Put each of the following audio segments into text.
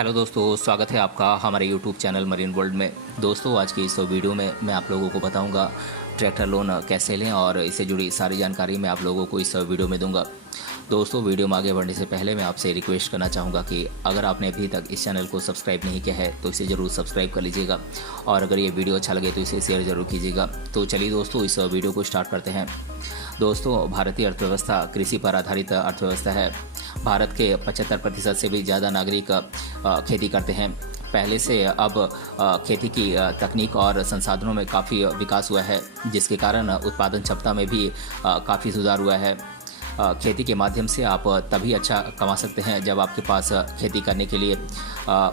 Hello दोस्तों, स्वागत है आपका हमारे यूट्यूब चैनल मरीन वर्ल्ड में। दोस्तों, आज की इस वीडियो में मैं आप लोगों को बताऊंगा ट्रैक्टर लोन कैसे लें और इससे जुड़ी सारी जानकारी मैं आप लोगों को इस वीडियो में दूंगा। दोस्तों, वीडियो में आगे बढ़ने से पहले मैं आपसे रिक्वेस्ट करना चाहूँगा कि अगर आपने अभी तक इस चैनल को सब्सक्राइब नहीं किया है तो इसे ज़रूर सब्सक्राइब कर लीजिएगा और अगर ये वीडियो अच्छा लगे तो इसे शेयर ज़रूर कीजिएगा। तो चलिए दोस्तों, इस वीडियो को स्टार्ट करते हैं। दोस्तों, भारतीय अर्थव्यवस्था कृषि पर आधारित अर्थव्यवस्था है। भारत के 75% से भी ज़्यादा नागरिक खेती करते हैं। पहले से अब खेती की तकनीक और संसाधनों में काफ़ी विकास हुआ है, जिसके कारण उत्पादन क्षमता में भी काफ़ी सुधार हुआ है। खेती के माध्यम से आप तभी अच्छा कमा सकते हैं जब आपके पास खेती करने के लिए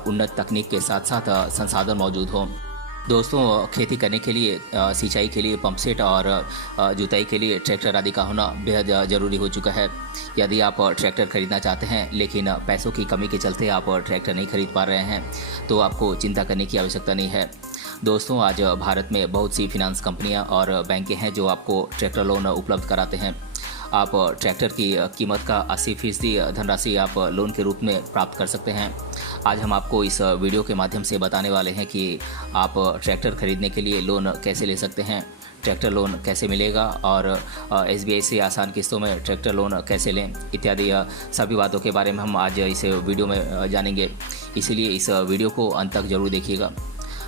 उन्नत तकनीक के साथ साथ संसाधन मौजूद हों। दोस्तों, खेती करने के लिए सिंचाई के लिए पंप सेट और जुताई के लिए ट्रैक्टर आदि का होना बेहद ज़रूरी हो चुका है। यदि आप ट्रैक्टर खरीदना चाहते हैं लेकिन पैसों की कमी के चलते आप ट्रैक्टर नहीं खरीद पा रहे हैं तो आपको चिंता करने की आवश्यकता नहीं है। दोस्तों, आज भारत में बहुत सी फिनांस कंपनियां और बैंकें हैं जो आपको ट्रैक्टर लोन उपलब्ध कराते हैं। आप ट्रैक्टर की कीमत का 80% धनराशि आप लोन के रूप में प्राप्त कर सकते हैं। आज हम आपको इस वीडियो के माध्यम से बताने वाले हैं कि आप ट्रैक्टर खरीदने के लिए लोन कैसे ले सकते हैं, ट्रैक्टर लोन कैसे मिलेगा और SBI से आसान किस्तों में ट्रैक्टर लोन कैसे लें, इत्यादि सभी बातों के बारे में हम आज इस वीडियो में जानेंगे। इसीलिए इस वीडियो को अंत तक जरूर देखिएगा।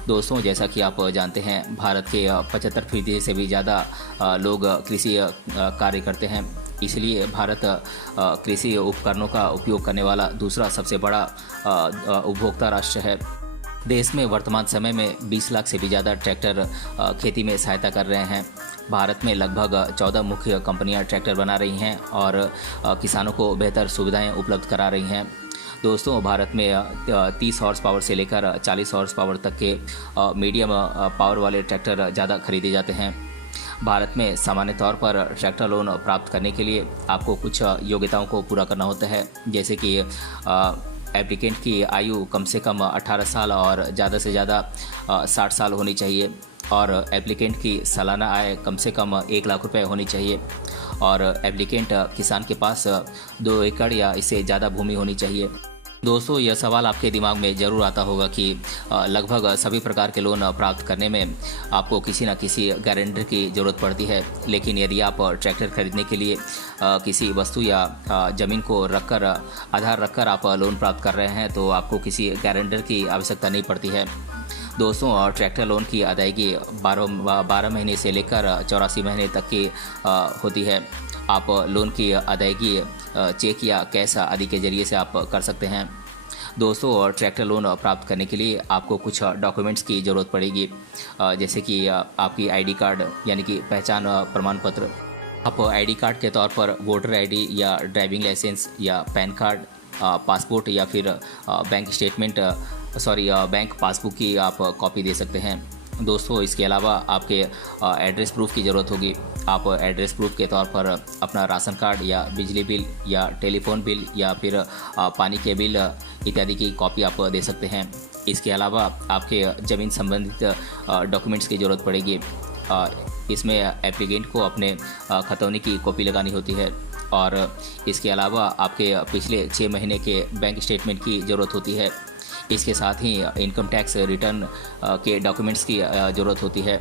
दोस्तों, जैसा कि आप जानते हैं, भारत के 75% से भी ज़्यादा लोग कृषि कार्य करते हैं। इसलिए भारत कृषि उपकरणों का उपयोग करने वाला दूसरा सबसे बड़ा उपभोक्ता राष्ट्र है। देश में वर्तमान समय में 20 लाख से भी ज़्यादा ट्रैक्टर खेती में सहायता कर रहे हैं। भारत में लगभग 14 मुख्य कंपनियां ट्रैक्टर बना रही हैं और किसानों को बेहतर सुविधाएं उपलब्ध करा रही हैं। दोस्तों, भारत में 30 हॉर्स पावर से लेकर 40 हॉर्स पावर तक के मीडियम पावर वाले ट्रैक्टर ज़्यादा खरीदे जाते हैं। भारत में सामान्य तौर पर ट्रैक्टर लोन प्राप्त करने के लिए आपको कुछ योग्यताओं को पूरा करना होता है, जैसे कि एप्लीकेंट की आयु कम से कम 18 साल और ज़्यादा से ज़्यादा 60 साल होनी चाहिए और एप्लीकेंट की सालाना आय कम से कम 1 लाख रुपए होनी चाहिए और एप्लीकेंट किसान के पास 2 एकड़ या इससे ज़्यादा भूमि होनी चाहिए। दोस्तों, यह सवाल आपके दिमाग में ज़रूर आता होगा कि लगभग सभी प्रकार के लोन प्राप्त करने में आपको किसी न किसी गारंटर की ज़रूरत पड़ती है, लेकिन यदि आप ट्रैक्टर खरीदने के लिए किसी वस्तु या ज़मीन को रखकर आधार रखकर आप लोन प्राप्त कर रहे हैं तो आपको किसी गारंटर की आवश्यकता नहीं पड़ती है। दोस्तों, ट्रैक्टर लोन की अदायगी 12 महीने से लेकर 84 महीने तक की होती है। आप लोन की अदायगी चेक या कैश आदि के जरिए से आप कर सकते हैं। दोस्तों, ट्रैक्टर लोन प्राप्त करने के लिए आपको कुछ डॉक्यूमेंट्स की ज़रूरत पड़ेगी, जैसे कि आपकी ID कार्ड यानी कि पहचान प्रमाण पत्र। आप ID कार्ड के तौर पर वोटर ID या ड्राइविंग लाइसेंस या पैन कार्ड, पासपोर्ट या फिर बैंक पासबुक की आप कॉपी दे सकते हैं। दोस्तों, इसके अलावा आपके एड्रेस प्रूफ की ज़रूरत होगी। आप एड्रेस प्रूफ के तौर पर अपना राशन कार्ड या बिजली बिल या टेलीफोन बिल या फिर पानी के बिल इत्यादि की कॉपी आप दे सकते हैं। इसके अलावा आपके ज़मीन संबंधित डॉक्यूमेंट्स की ज़रूरत पड़ेगी। इसमें एप्लीकेंट को अपने खतौनी की कॉपी लगानी होती है और इसके अलावा आपके पिछले 6 महीने के बैंक स्टेटमेंट की ज़रूरत होती है। इसके साथ ही इनकम टैक्स रिटर्न के डॉक्यूमेंट्स की ज़रूरत होती है।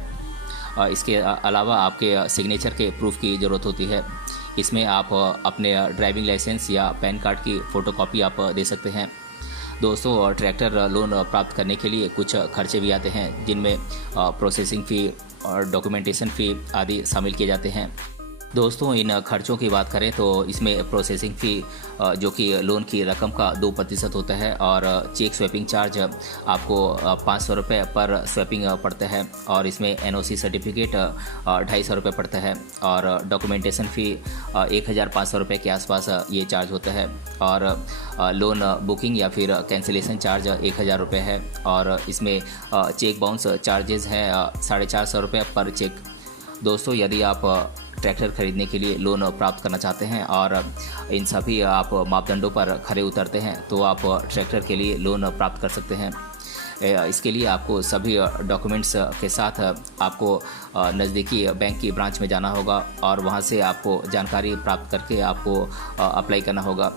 इसके अलावा आपके सिग्नेचर के प्रूफ की ज़रूरत होती है। इसमें आप अपने ड्राइविंग लाइसेंस या पैन कार्ड की फ़ोटोकॉपी आप दे सकते हैं। दोस्तों, ट्रैक्टर लोन प्राप्त करने के लिए कुछ खर्चे भी आते हैं, जिनमें प्रोसेसिंग फ़ी और डॉक्यूमेंटेशन फ़ी आदि शामिल किए जाते हैं। दोस्तों, इन खर्चों की बात करें तो इसमें प्रोसेसिंग फ़ी जो कि लोन की रकम का 2% होता है और चेक स्वैपिंग चार्ज आपको 500 रुपये पर स्वैपिंग पड़ता है और इसमें NOC सर्टिफिकेट 250 रुपये पड़ता है और डॉक्यूमेंटेशन फ़ी 1500 रुपये के आसपास ये चार्ज होता है और लोन बुकिंग या फिर कैंसिलेशन चार्ज 1000 रुपये है और इसमें चेक बाउंस चार्जेस हैं 450 रुपये पर चेक। दोस्तों, यदि आप ट्रैक्टर खरीदने के लिए लोन प्राप्त करना चाहते हैं और इन सभी आप मापदंडों पर खरे उतरते हैं तो आप ट्रैक्टर के लिए लोन प्राप्त कर सकते हैं। इसके लिए आपको सभी डॉक्यूमेंट्स के साथ आपको नज़दीकी बैंक की ब्रांच में जाना होगा और वहां से आपको जानकारी प्राप्त करके आपको अप्लाई करना होगा।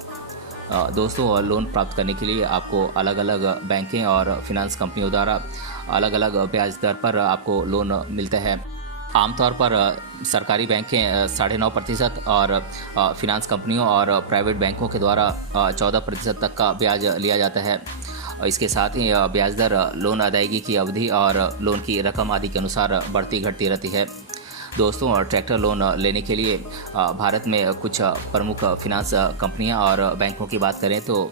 दोस्तों लोन प्राप्त करने के लिए आपको अलग अलग बैंकें और फिनेंस कंपनियों द्वारा अलग अलग ब्याज दर पर आपको लोन मिलता है। आमतौर पर सरकारी बैंकें 9.5% और फिनेंस कंपनियों और प्राइवेट बैंकों के द्वारा 14% तक का ब्याज लिया जाता है। इसके साथ ही ब्याज दर लोन अदायगी की अवधि और लोन की रकम आदि के अनुसार बढ़ती घटती रहती है। दोस्तों ट्रैक्टर लोन लेने के लिए भारत में कुछ प्रमुख फिनांस कंपनियां और बैंकों की बात करें तो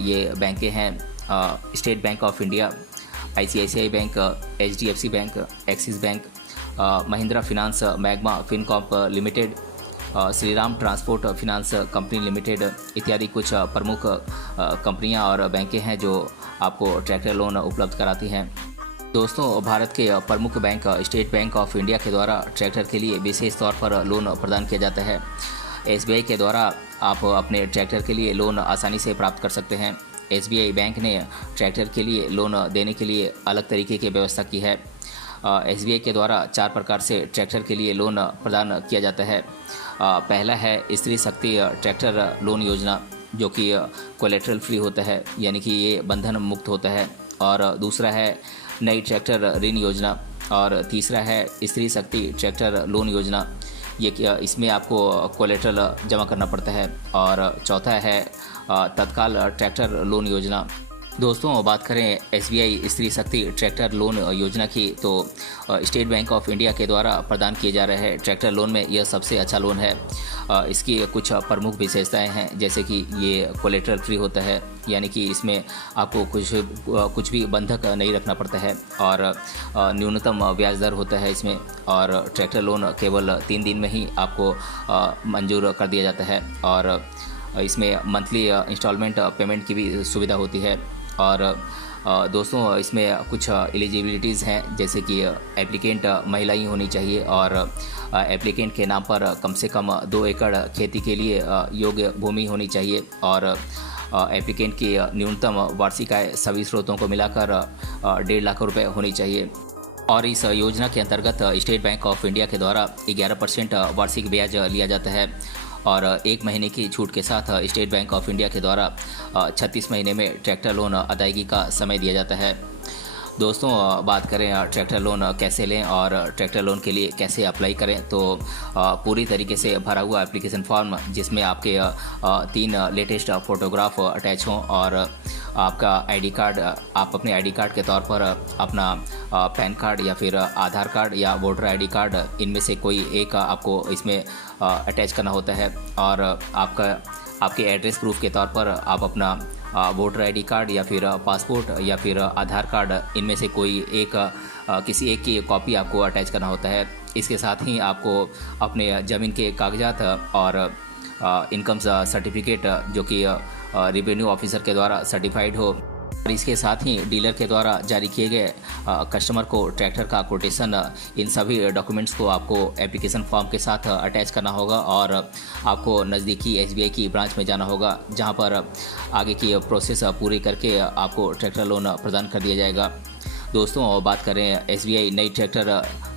ये बैंकें हैं state bank of India, ICICI bank, HDFC bank, axis bank, Mahindra finance, magma Fincorp limited, Shriram transport finance company limited इत्यादि कुछ प्रमुख कंपनियां और बैंकें हैं जो आपको ट्रैक्टर लोन उपलब्ध कराती हैं। दोस्तों भारत के प्रमुख bank state bank of India के द्वारा ट्रैक्टर के लिए विशेष तौर पर लोन प्रदान किया जाता है। SBI के द्वारा आप अपने ट्रैक्टर के लिए लोन आसानी से प्राप्त कर सकते हैं। SBI बैंक ने ट्रैक्टर के लिए लोन देने के लिए अलग तरीके की व्यवस्था की है। SBI के द्वारा 4 प्रकार से ट्रैक्टर के लिए लोन प्रदान किया जाता है। पहला है स्त्री शक्ति ट्रैक्टर लोन योजना, जो कि कोलेट्रल फ्री होता है, यानी कि ये बंधन मुक्त होता है। और दूसरा है नई ट्रैक्टर ऋण योजना, और तीसरा है स्त्री शक्ति ट्रैक्टर लोन योजना, ये इसमें आपको कोलेट्रल जमा करना पड़ता है। और चौथा है तत्काल ट्रैक्टर लोन योजना। दोस्तों बात करें SBI स्त्री शक्ति ट्रैक्टर लोन योजना की तो स्टेट बैंक ऑफ इंडिया के द्वारा प्रदान किए जा रहे ट्रैक्टर लोन में यह सबसे अच्छा लोन है। इसकी कुछ प्रमुख विशेषताएं हैं, जैसे कि ये कोलेट्रल फ्री होता है, यानी कि इसमें आपको कुछ भी बंधक नहीं रखना पड़ता है, और न्यूनतम ब्याज दर होता है इसमें, और ट्रैक्टर लोन केवल 3 दिन में ही आपको मंजूर कर दिया जाता है। और इसमें मंथली इंस्टॉलमेंट पेमेंट की भी सुविधा होती है। और दोस्तों इसमें कुछ एलिजिबिलिटीज़ हैं, जैसे कि एप्लीकेंट महिला ही होनी चाहिए, और एप्लीकेंट के नाम पर कम से कम 2 एकड़ खेती के लिए योग्य भूमि होनी चाहिए, और एप्लीकेंट की न्यूनतम वार्षिक आय सभी स्रोतों को मिलाकर 1.5 लाख रुपए होनी चाहिए। और इस योजना के अंतर्गत स्टेट बैंक ऑफ इंडिया के द्वारा 11% वार्षिक ब्याज लिया जाता है, और 1 महीने की छूट के साथ स्टेट बैंक ऑफ इंडिया के द्वारा 36 महीने में ट्रैक्टर लोन अदायगी का समय दिया जाता है। दोस्तों बात करें ट्रैक्टर लोन कैसे लें और ट्रैक्टर लोन के लिए कैसे अप्लाई करें, तो पूरी तरीके से भरा हुआ एप्लीकेशन फॉर्म, जिसमें आपके 3 लेटेस्ट फ़ोटोग्राफ अटैच हों, और आपका ID कार्ड, आप अपने ID कार्ड के तौर पर अपना पैन कार्ड या फिर आधार कार्ड या वोटर ID कार्ड, इनमें से कोई एक आपको इसमें अटैच करना होता है। और आपके एड्रेस प्रूफ के तौर पर आप अपना वोटर ID कार्ड या फिर पासपोर्ट या फिर आधार कार्ड, इनमें से कोई एक किसी एक की कॉपी आपको अटैच करना होता है। इसके साथ ही आपको अपने ज़मीन के कागजात और इनकम सर्टिफिकेट, जो कि रेवेन्यू ऑफिसर के द्वारा सर्टिफाइड हो, और इसके साथ ही डीलर के द्वारा जारी किए गए कस्टमर को ट्रैक्टर का कोटेशन, इन सभी डॉक्यूमेंट्स को आपको एप्लीकेशन फॉर्म के साथ अटैच करना होगा, और आपको नज़दीकी SBI की ब्रांच में जाना होगा, जहां पर आगे की प्रोसेस पूरी करके आपको ट्रैक्टर लोन प्रदान कर दिया जाएगा। दोस्तों बात करें SBI नई ट्रैक्टर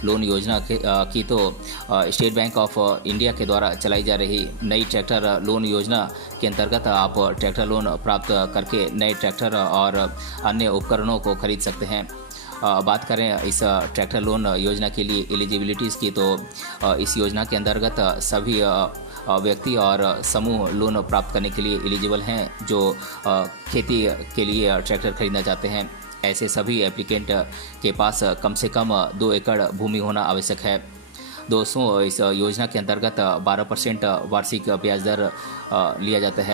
लोन योजना की तो स्टेट बैंक ऑफ इंडिया के द्वारा चलाई जा रही नई ट्रैक्टर लोन योजना के अंतर्गत आप ट्रैक्टर लोन प्राप्त करके नए ट्रैक्टर और अन्य उपकरणों को खरीद सकते हैं। बात करें इस ट्रैक्टर लोन योजना के लिए एलिजिबिलिटीज़ की तो इस योजना के अंतर्गत सभी व्यक्ति और समूह लोन प्राप्त करने के लिए एलिजिबल हैं जो खेती के लिए ट्रैक्टर खरीदना चाहते हैं। ऐसे सभी एप्लीकेंट के पास कम से कम 2 एकड़ भूमि होना आवश्यक है। दोस्तों इस योजना के अंतर्गत 12% वार्षिक ब्याज दर लिया जाता है।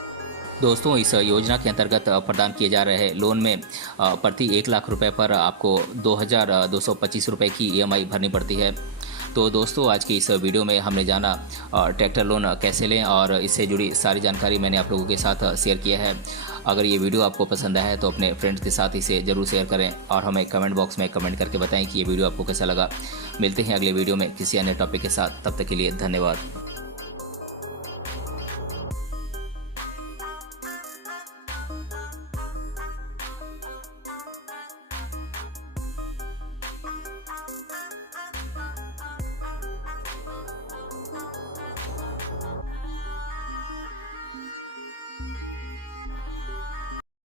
दोस्तों इस योजना के अंतर्गत प्रदान किए जा रहे लोन में प्रति 1 लाख रुपए पर आपको 2,225 रुपये की EMI भरनी पड़ती है। तो दोस्तों आज की इस वीडियो में हमने जाना ट्रैक्टर लोन कैसे लें, और इससे जुड़ी सारी जानकारी मैंने आप लोगों के साथ शेयर किया है। अगर ये वीडियो आपको पसंद आया है तो अपने फ्रेंड्स के साथ इसे ज़रूर शेयर करें, और हमें कमेंट बॉक्स में कमेंट करके बताएं कि ये वीडियो आपको कैसा लगा। मिलते हैं अगले वीडियो में किसी अन्य टॉपिक के साथ, तब तक के लिए धन्यवाद।